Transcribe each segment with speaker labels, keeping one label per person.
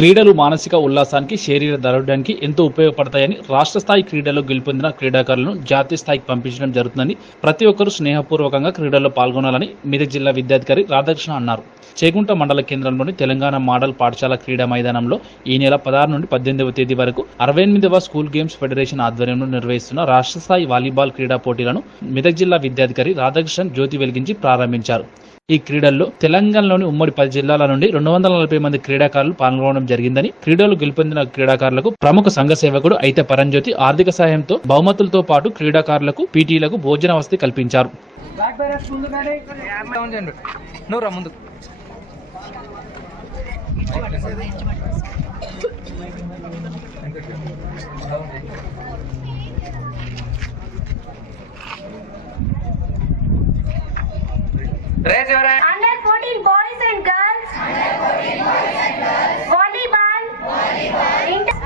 Speaker 1: క్రీడలు మానసిక ఉల్లాసానికి శరీర దరవడానికి ఎంతో ఉపయోగపడతాయని రాష్ట్ర స్థాయి క్రీడల్లో గెలుపొందిన క్రీడాకారులను జాతీయ స్థాయికి పంపించడం జరుగుతుందని ప్రతి ఒక్కరూ స్నేహపూర్వకంగా క్రీడల్లో పాల్గొనాలని మెదక్ జిల్లా విద్యాధికారి రాధాకృష్ణ అన్నారు. చేగుంట మండల కేంద్రంలోని తెలంగాణ మోడల్ పాఠశాల క్రీడా మైదానంలో ఈ నెల పదహారు నుండి పద్దెనిమిదవ తేదీ వరకు అరవై ఎనిమిదవ స్కూల్ గేమ్స్ ఫెడరేషన్ ఆధ్వర్యంలో నిర్వహిస్తున్న రాష్ట్ర స్థాయి వాలీబాల్ క్రీడా పోటీలను మెదక్ జిల్లా విద్యాధికారి రాధాకృష్ణన్ జ్యోతి వెలిగించి ప్రారంభించారు. ఈ క్రీడల్లో తెలంగాణలోని ఉమ్మడి పది జిల్లాల నుండి రెండు వందల నలభై మంది క్రీడాకారులు పాల్గొనడం జరిగిందని క్రీడలు గెలుపొందిన క్రీడాకారులకు ప్రముఖ సంఘ సేవకుడు అయితే పరంజ్యోతి ఆర్థిక సాయంతో బహుమతులతో పాటు క్రీడాకారులకు పీటీలకు భోజన వసతి కల్పించారు.
Speaker 2: బ్లాక్ బైరస్ ముందు కానీ డౌన్ చేయండి నువ్వు రా ముందు raise your hand
Speaker 3: Under 14 boys and girls. Volleyball. Inter-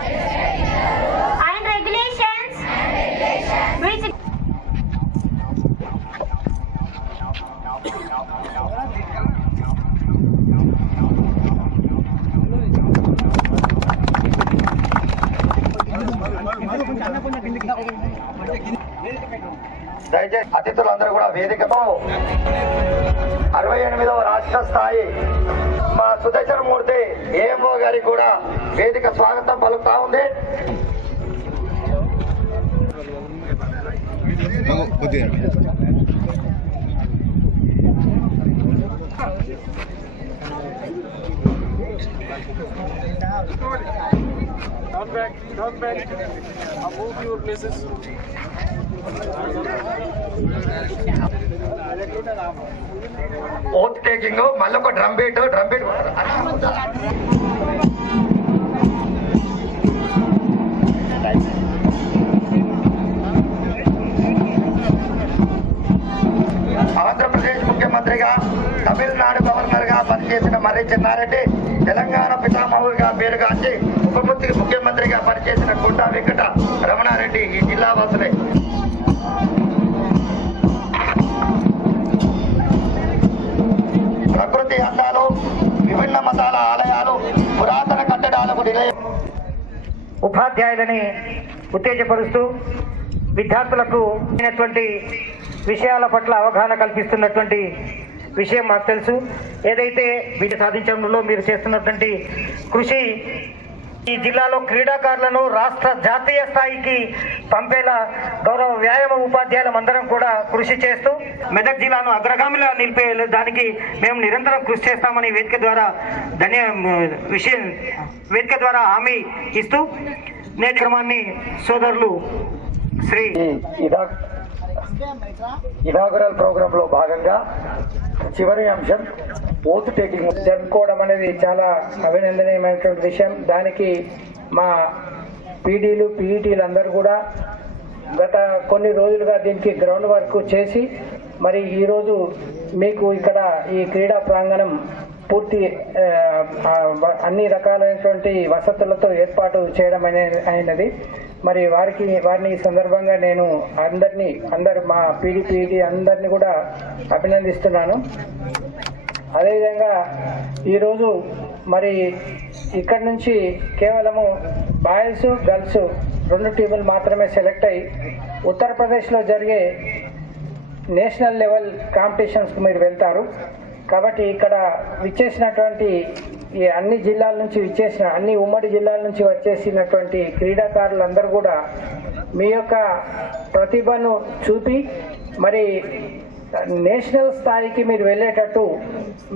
Speaker 3: and regulations. Which
Speaker 4: దయచేసి అతిథులందరూ కూడా వేదికతో అరవై ఎనిమిదవ రాష్ట్ర స్థాయి మా సుదర్శనమూర్తి ఏఎంఓ గారికి కూడా వేదిక స్వాగతం పలుకుతా ఉంది
Speaker 5: Turn back, turn back. Uh, move your places.
Speaker 4: Oath taking మళ్ళీ ఒక drum beat drum beat Andhra Pradesh ముఖ్యమంత్రిగా తమిళనాడు గవర్నర్గా పనిచేసిన మర్రి చెన్నారెడ్డి తెలంగాణ పితామహుడిగా పేరుగాంచి ఉప ముఖ్యమంత్రిగా పనిచేసిన గుండా వెంకట రమణారెడ్డి ఈ జిల్లా వాసులే. ప్రకృతి విభిన్న మతాల ఆలయాలు పురాతన కట్టడాలకు నిలయం.
Speaker 6: ఉపాధ్యాయులని ఉత్తేజపరుస్తూ విద్యార్థులకు విషయాల పట్ల అవగాహన కల్పిస్తున్నటువంటి విషయం మాకు తెలుసు. ఏదైతే వీటి సాధించడంలో మీరు చేస్తున్నటువంటి కృషి ఈ జిల్లాలో క్రీడాకారులను రాష్ట్ర జాతీయ స్థాయికి పంపేలా గౌరవ వ్యాయామ ఉపాధ్యాయులం అందరం కూడా కృషి చేస్తూ మెదక్ జిల్లాను అగ్రగామిలా నిలిపే దానికి మేము నిరంతరం కృషి చేస్తామని వేదిక ద్వారా ధన్య విషయం వేదిక ద్వారా హామీ ఇస్తూ నేత్రమాన్ని సోదరులు శ్రీ
Speaker 4: ఇదా ఇనాగరల్ ప్రోగ్రామ్లో భాగంగా చివరి అంశం ఓటు టేకింగ్
Speaker 6: జరుపుకోవడం అనేది చాలా అభినందనీయమైనటువంటి విషయం. దానికి మా పీడీలు పీఈటీలు అందరూ కూడా గత కొన్ని రోజులుగా దీనికి గ్రౌండ్ వర్క్ చేసి మరి ఈరోజు మీకు ఇక్కడ ఈ క్రీడా ప్రాంగణం పూర్తి అన్ని రకాలైనటువంటి వసతులతో ఏర్పాటు చేయడం అనే- అయినది. మరి వారికి వారిని ఈ సందర్భంగా నేను అందరినీ అందరు మా పీడీపీఈటీ అందరినీ కూడా అభినందిస్తున్నాను. అదేవిధంగా ఈరోజు మరి ఇక్కడి నుంచి కేవలము బాయ్స్ గర్ల్స్ రెండు టీములు మాత్రమే సెలెక్ట్ అయ్యి ఉత్తరప్రదేశ్లో జరిగే నేషనల్ లెవెల్ కాంపిటీషన్స్కి మీరు వెళ్తారు. కాబట్టి ఇక్కడ విచ్చేసినటువంటి ఈ అన్ని జిల్లాల నుంచి విచ్చేసిన అన్ని ఉమ్మడి జిల్లాల నుంచి వచ్చేసినటువంటి క్రీడాకారులందరూ కూడా మీ యొక్క ప్రతిభను చూపి మరి నేషనల్ స్థాయికి మీరు వెళ్ళేటట్టు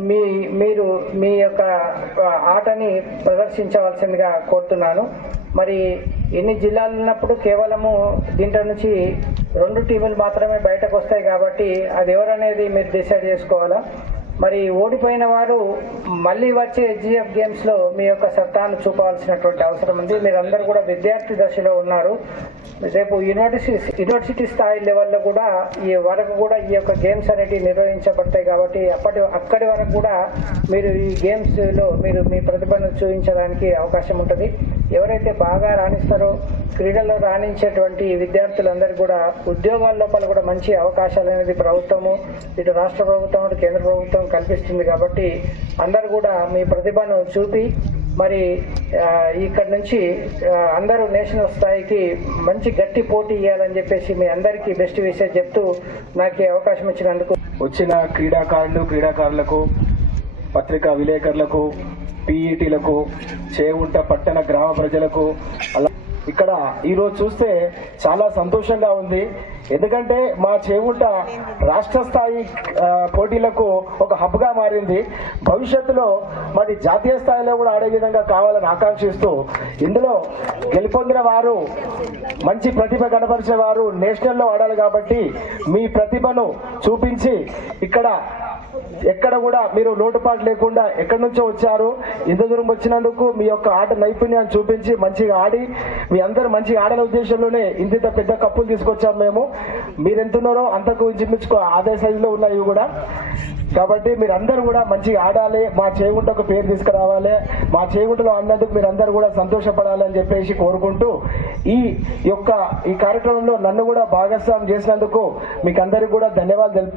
Speaker 6: మీ మీరు మీ యొక్క ఆటని ప్రదర్శించవలసిందిగా కోరుతున్నాను. మరి ఎన్ని జిల్లాలు ఉన్నప్పుడు కేవలము దీంట్లో నుంచి రెండు టీములు మాత్రమే బయటకు వస్తాయి కాబట్టి అది ఎవరనేది మీరు డిసైడ్ చేసుకోవాలా? మరి ఓడిపోయిన వారు మళ్ళీ వచ్చే హెచ్జిఎఫ్ గేమ్స్లో మీ యొక్క సత్తాను చూపాల్సినటువంటి అవసరం ఉంది. మీరందరూ కూడా విద్యార్థి దశలో ఉన్నారు. రేపు యూనివర్సిటీ యూనివర్సిటీ స్థాయి లెవెల్లో కూడా ఈ వరకు కూడా ఈ యొక్క గేమ్స్ అనేటివి నిర్వహించబడతాయి కాబట్టి అప్పటి అక్కడి వరకు కూడా మీరు ఈ గేమ్స్లో మీరు మీ ప్రతిభను చూపించడానికి అవకాశం ఉంటుంది. ఎవరైతే బాగా రాణిస్తారో క్రీడల్లో రాణించేటువంటి విద్యార్థులందరికీ కూడా ఉద్యోగాల లోపల కూడా మంచి అవకాశాలు అనేది ప్రభుత్వము ఇటు రాష్ట్ర ప్రభుత్వం ఇటు కేంద్ర ప్రభుత్వం కల్పిస్తుంది కాబట్టి అందరు కూడా మీ ప్రతిభను చూపి మరి ఇక్కడ నుంచి అందరూ నేషనల్ స్థాయికి మంచి గట్టి పోటీ ఇవ్వాలని చెప్పేసి మీ అందరికీ బెస్ట్ విషయం చెప్తూ నాకు అవకాశం ఇచ్చినందుకు.
Speaker 5: వచ్చిన క్రీడాకారులు క్రీడాకారులకు పత్రికా విలేకరులకు పీఈటీలకు చేవుంట పట్టణ గ్రామ ప్రజలకు అలా ఇక్కడ ఈరోజు చూస్తే చాలా సంతోషంగా ఉంది. ఎందుకంటే మా చేవుంట రాష్ట్ర స్థాయి పోటీలకు ఒక హబ్గా మారింది. భవిష్యత్తులో మరి జాతీయ స్థాయిలో కూడా ఆడే విధంగా కావాలని ఆకాంక్షిస్తూ ఇందులో గెలుపొందిన వారు మంచి ప్రతిభ కనపరిచే వారు నేషనల్లో ఆడాలి కాబట్టి మీ ప్రతిభను చూపించి ఇక్కడ ఎక్కడ కూడా మీరు లోటుపాటు లేకుండా ఎక్కడి నుంచో వచ్చారు ఇంత దూరం వచ్చినందుకు మీ యొక్క ఆట నైపుణ్యాన్ని చూపించి మంచిగా ఆడి మీ అందరూ మంచిగా ఆడని ఉద్దేశంలోనే ఇంత పెద్ద కప్పులు తీసుకొచ్చాము మేము. మీరు ఎంతున్నారో అంతకు ఇంచుమించుకో అదే సైజులో ఉన్నాయి కూడా. కాబట్టి మీరందరూ కూడా మంచిగా ఆడాలి మా చేగుంటకు పేరు తీసుకురావాలి మా చేగుంటలో అన్నందుకు మీరు కూడా సంతోషపడాలి అని చెప్పేసి కోరుకుంటూ ఈ యొక్క ఈ కార్యక్రమంలో నన్ను కూడా భాగస్వామ్యం చేసినందుకు మీకు అందరికీ కూడా ధన్యవాదాలు